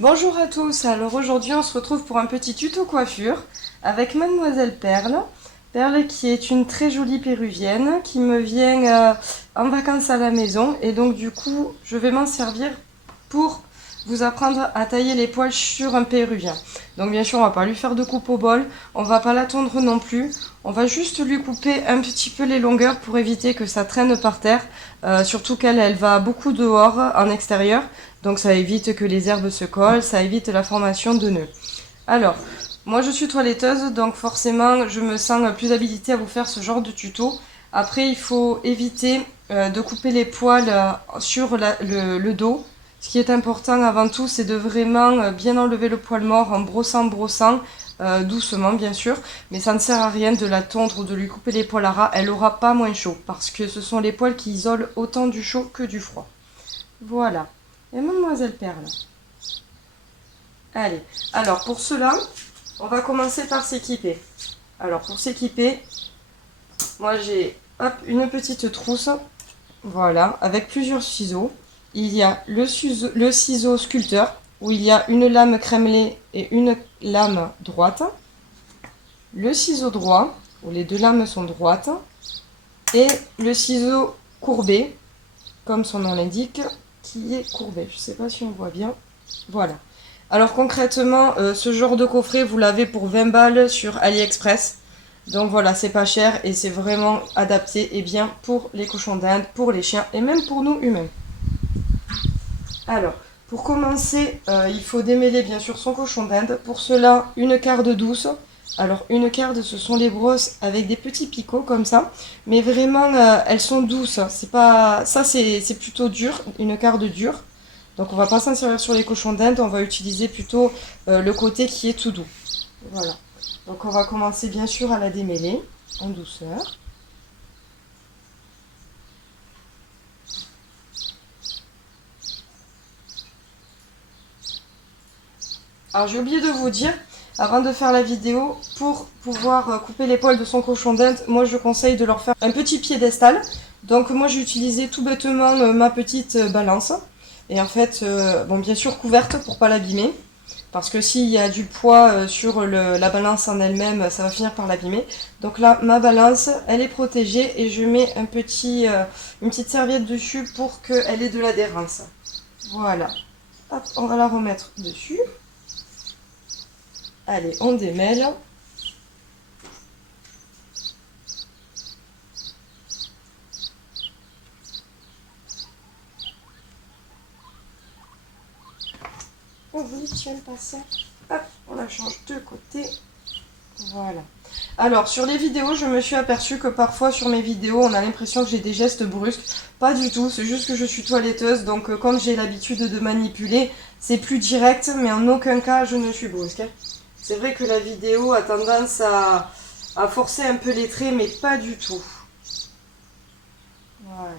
Bonjour à tous, alors aujourd'hui on se retrouve pour un petit tuto coiffure avec Mademoiselle Perle. Perle qui est une très jolie péruvienne qui me vient en vacances à la maison et donc du coup je vais m'en servir pour vous apprendre à tailler les poils sur un péruvien. Donc bien sûr on va pas lui faire de coupe au bol, on va pas la tondre non plus, on va juste lui couper un petit peu les longueurs pour éviter que ça traîne par terre, surtout qu'elle va beaucoup dehors en extérieur. Donc ça évite que les herbes se collent, ça évite la formation de nœuds. Alors, moi je suis toiletteuse, donc forcément je me sens plus habilitée à vous faire ce genre de tuto. Après, il faut éviter de couper les poils sur le dos. Ce qui est important avant tout, c'est de vraiment bien enlever le poil mort en brossant, doucement bien sûr. Mais ça ne sert à rien de la tondre ou de lui couper les poils à ras, elle aura pas moins chaud. Parce que ce sont les poils qui isolent autant du chaud que du froid. Voilà. Et Mademoiselle Perle. Allez, alors pour cela, on va commencer par s'équiper. Alors pour s'équiper, moi j'ai une petite trousse, voilà, avec plusieurs ciseaux. Il y a le ciseau sculpteur, où il y a une lame crémelée et une lame droite. Le ciseau droit, où les deux lames sont droites. Et le ciseau courbé, comme son nom l'indique, qui est courbé. Je ne sais pas si on voit bien. Voilà. Alors concrètement, ce genre de coffret, vous l'avez pour 20 balles sur AliExpress. Donc voilà, c'est pas cher et c'est vraiment adapté et bien pour les cochons d'Inde, pour les chiens et même pour nous humains. Alors, pour commencer, il faut démêler bien sûr son cochon d'Inde. Pour cela, une quarte douce. Alors une quarte, ce sont les brosses avec des petits picots comme ça. Mais vraiment, elles sont douces. C'est pas... Ça, c'est plutôt dur, une quarte dure. Donc on va pas s'en servir sur les cochons d'Inde, on va utiliser plutôt le côté qui est tout doux. Voilà. Donc on va commencer bien sûr à la démêler en douceur. Alors j'ai oublié de vous dire, avant de faire la vidéo, pour pouvoir couper les poils de son cochon d'Inde, moi je conseille de leur faire un petit piédestal. Donc moi j'ai utilisé tout bêtement ma petite balance. Et en fait, bon bien sûr couverte pour pas l'abîmer. Parce que s'il y a du poids sur la balance en elle-même, ça va finir par l'abîmer. Donc là, ma balance, elle est protégée et je mets une petite serviette dessus pour qu'elle ait de l'adhérence. Voilà. Hop, on va la remettre dessus. Allez, on démêle. Oh oui, tu aimes pas ça. Hop, on la change de côté. Voilà. Alors, sur les vidéos, je me suis aperçue que parfois sur mes vidéos, on a l'impression que j'ai des gestes brusques. Pas du tout, c'est juste que je suis toiletteuse, donc comme j'ai l'habitude de manipuler, c'est plus direct, mais en aucun cas je ne suis brusque. C'est vrai que la vidéo a tendance à forcer un peu les traits, mais pas du tout. Voilà.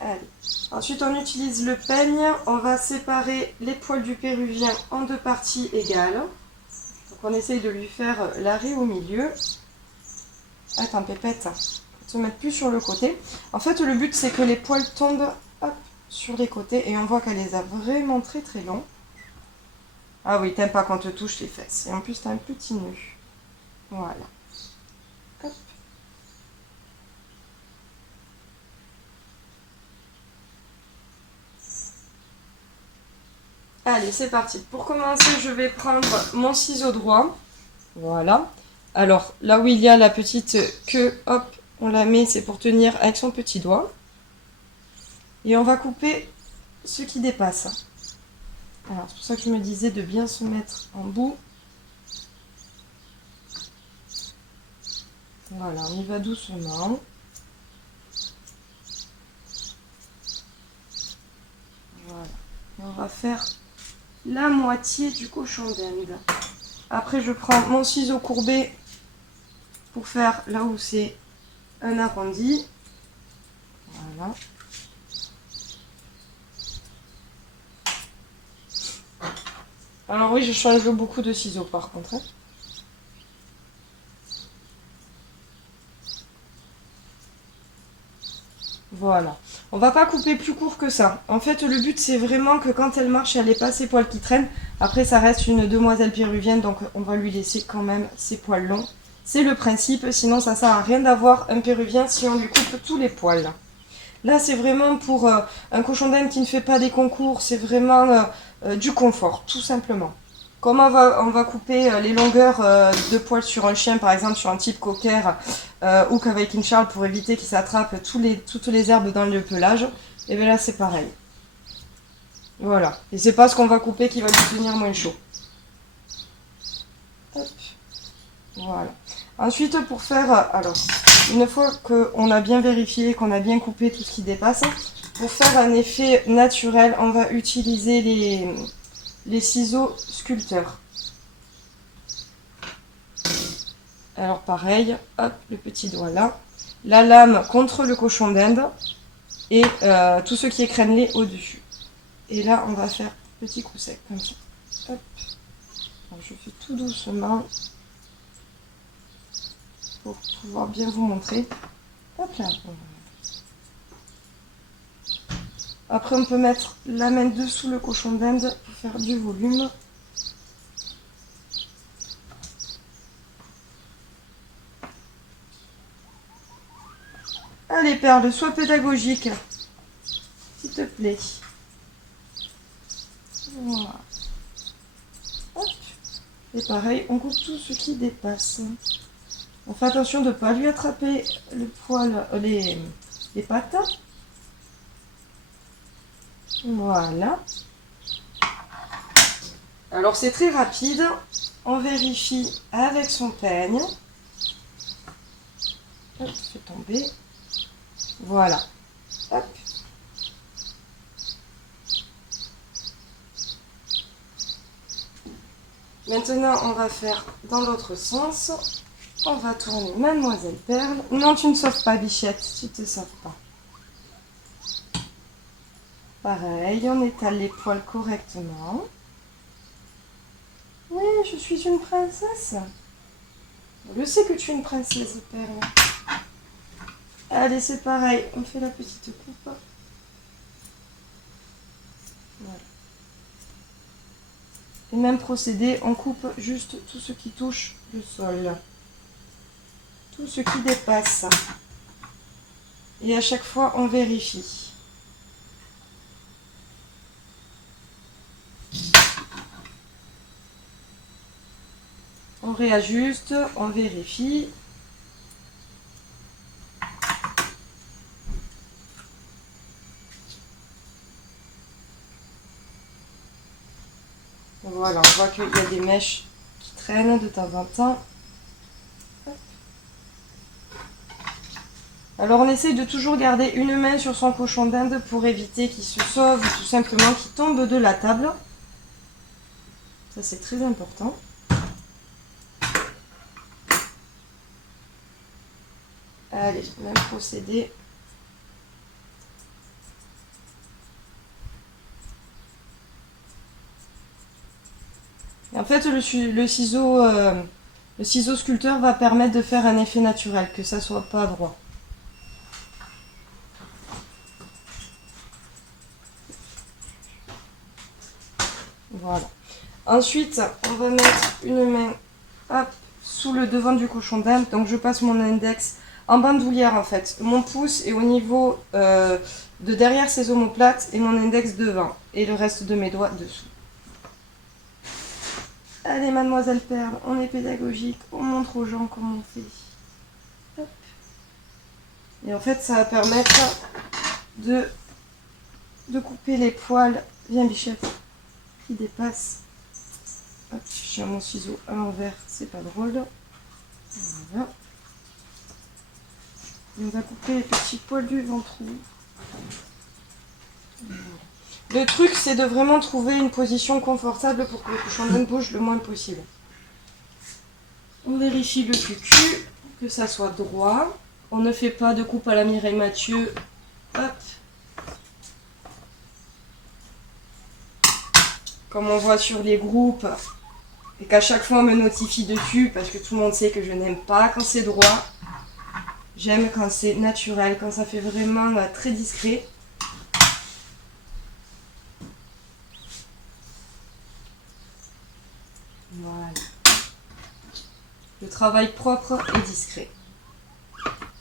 Allez. Ensuite, on utilise le peigne. On va séparer les poils du péruvien en deux parties égales. Donc, on essaye de lui faire l'arrêt au milieu. Attends, pépette, ne te mettre plus sur le côté. En fait, le but, c'est que les poils tombent hop, sur les côtés. Et on voit qu'elle les a vraiment très très longs. Ah oui, t'aimes pas quand on te touche les fesses. Et en plus, t'as un petit nœud. Voilà. Hop. Allez, c'est parti. Pour commencer, je vais prendre mon ciseau droit. Voilà. Alors, là où il y a la petite queue, hop, on la met, c'est pour tenir avec son petit doigt. Et on va couper ce qui dépasse. Alors, c'est pour ça que je me disais de bien se mettre en bout. Voilà, on y va doucement. Voilà. Et on va faire la moitié du cochon d'Inde. Après, je prends mon ciseau courbé pour faire là où c'est un arrondi. Voilà. Alors oui, je change beaucoup de ciseaux par contre. Hein. Voilà. On va pas couper plus court que ça. En fait, le but, c'est vraiment que quand elle marche, elle n'ait pas ses poils qui traînent. Après, ça reste une demoiselle péruvienne, donc on va lui laisser quand même ses poils longs. C'est le principe, sinon ça sert à rien d'avoir un péruvien si on lui coupe tous les poils. Là, c'est vraiment pour un cochon d'Inde qui ne fait pas des concours, c'est vraiment du confort, tout simplement. Comme on va couper les longueurs de poils sur un chien, par exemple sur un type cocker ou qu'avec une charle pour éviter qu'il s'attrape toutes les herbes dans le pelage, et bien là c'est pareil. Voilà. Et c'est pas ce qu'on va couper qui va lui tenir moins chaud. Hop. Voilà. Ensuite, pour faire, alors, une fois qu'on a bien vérifié, qu'on a bien coupé tout ce qui dépasse, pour faire un effet naturel, on va utiliser les ciseaux sculpteurs. Alors pareil, hop, le petit doigt là, la lame contre le cochon d'Inde et tout ce qui est crénelé au-dessus. Et là, on va faire petit coup sec, comme ça. Hop. Alors, je fais tout doucement pour pouvoir bien vous montrer. Hop là. Après, on peut mettre la main dessous le cochon d'Inde pour faire du volume. Allez, Perle, sois pédagogique. S'il te plaît. Voilà. Hop. Et pareil, on coupe tout ce qui dépasse. On fait attention de ne pas lui attraper le poil, les pattes. Voilà. Alors c'est très rapide. On vérifie avec son peigne. Hop, fait tomber. Voilà. Hop. Maintenant, on va faire dans l'autre sens. On va tourner Mademoiselle Perle. Non, tu ne sauves pas, Bichette. Tu ne te sauves pas. Pareil, on étale les poils correctement. Oui, je suis une princesse. Je sais que tu es une princesse, Perle. Allez, c'est pareil. On fait la petite coupe. Voilà. Et même procédé, on coupe juste tout ce qui touche le sol. Tout ce qui dépasse. Et à chaque fois, on vérifie. On réajuste, on vérifie. Voilà, on voit qu'il y a des mèches qui traînent de temps en temps. Alors on essaye de toujours garder une main sur son cochon d'Inde pour éviter qu'il se sauve ou tout simplement qu'il tombe de la table. Ça c'est très important. Allez, même procédé. Et en fait, le ciseau sculpteur va permettre de faire un effet naturel, que ça soit pas droit. Voilà. Ensuite, on va mettre une main hop, sous le devant du cochon d'Inde. Donc je passe mon index en bandoulière en fait. Mon pouce est au niveau de derrière ses omoplates et mon index devant. Et le reste de mes doigts dessous. Allez, Mademoiselle Perle, on est pédagogique, on montre aux gens comment on fait. Hop. Et en fait, ça va permettre de couper les poils. Viens, Bichette, qui dépassent. Hop, j'ai mon ciseau à l'envers, c'est pas drôle. Voilà. Et on va couper les petits poils du ventrou. Voilà. Le truc, c'est de vraiment trouver une position confortable pour que le cochon d'Inde bouge le moins possible. On vérifie le cucu, que ça soit droit. On ne fait pas de coupe à la Mireille Mathieu. Hop. Comme on voit sur les groupes, et qu'à chaque fois on me notifie dessus, parce que tout le monde sait que je n'aime pas quand c'est droit. J'aime quand c'est naturel, quand ça fait vraiment très discret. Voilà. Le travail propre et discret.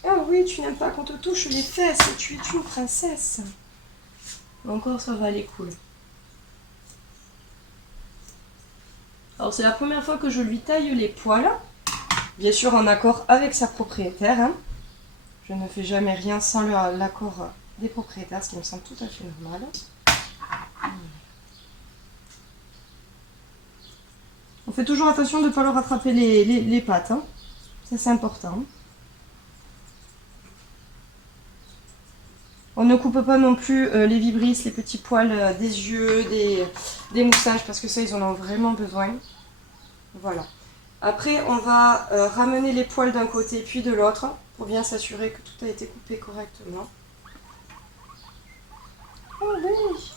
Ah oui, tu n'aimes pas qu'on te touche les fesses, tu es une princesse. Encore, ça va aller cool. Alors, c'est la première fois que je lui taille les poils. Bien sûr, en accord avec sa propriétaire. Hein. Je ne fais jamais rien sans l'accord des propriétaires, ce qui me semble tout à fait normal. On fait toujours attention de ne pas leur attraper les pattes. Hein. Ça, c'est important. On ne coupe pas non plus les vibrisses, les petits poils des yeux, des moustaches, parce que ça, ils en ont vraiment besoin. Voilà. Après, on va ramener les poils d'un côté puis de l'autre, pour bien s'assurer que tout a été coupé correctement. Oh oui,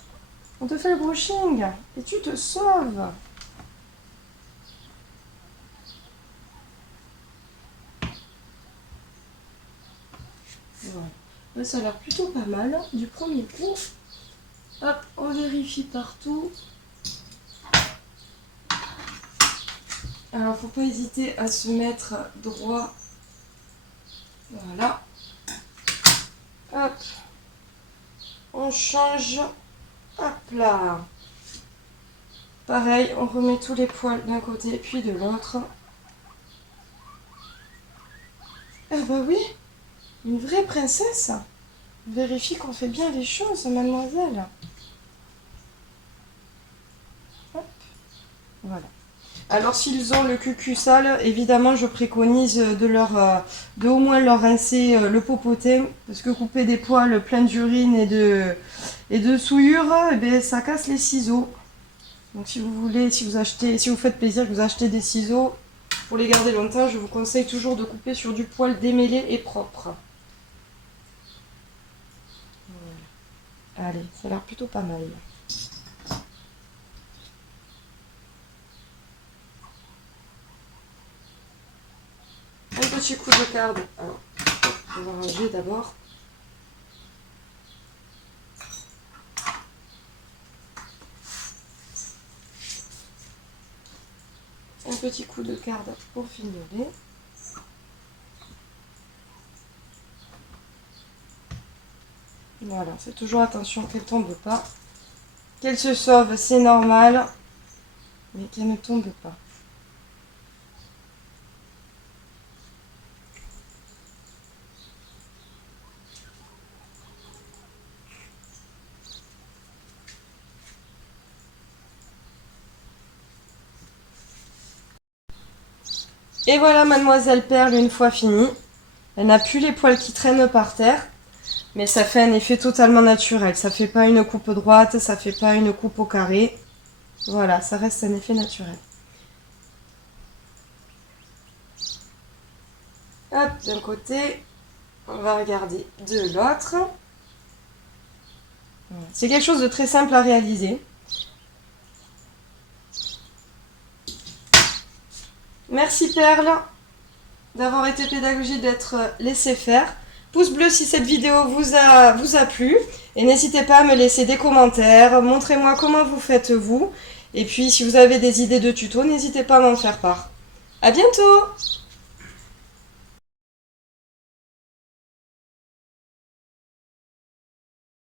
on te fait le brushing, et tu te sauves. Voilà. Là, ça a l'air plutôt pas mal du premier coup. Hop, on vérifie partout. Alors, faut pas hésiter à se mettre droit. Voilà. Hop. On change. Hop là. Pareil, on remet tous les poils d'un côté puis de l'autre. Ah bah oui, une vraie princesse. Vérifie qu'on fait bien les choses, mademoiselle. Hop. Voilà. Alors s'ils ont le cucu sale, évidemment je préconise de au moins leur rincer le popotin, parce que couper des poils pleins d'urine et de souillure, eh bien, ça casse les ciseaux. Donc si vous voulez, si vous faites plaisir que vous achetez des ciseaux, pour les garder longtemps, je vous conseille toujours de couper sur du poil démêlé et propre. Voilà. Allez, ça a l'air plutôt pas mal. Un petit coup de carbe. Alors, on va ranger d'abord. Un petit coup de carbe pour fignoler. Voilà, faites toujours attention qu'elle ne tombe pas. Qu'elle se sauve, c'est normal, mais qu'elle ne tombe pas. Et voilà mademoiselle Perle une fois finie. Elle n'a plus les poils qui traînent par terre, mais ça fait un effet totalement naturel. Ça fait pas une coupe droite, ça fait pas une coupe au carré. Voilà, ça reste un effet naturel. Hop, d'un côté, on va regarder de l'autre. C'est quelque chose de très simple à réaliser. Merci Perle d'avoir été pédagogique, d'être laissé faire. Pouce bleu si cette vidéo vous a plu. Et n'hésitez pas à me laisser des commentaires. Montrez-moi comment vous faites vous. Et puis si vous avez des idées de tutos, n'hésitez pas à m'en faire part. À bientôt!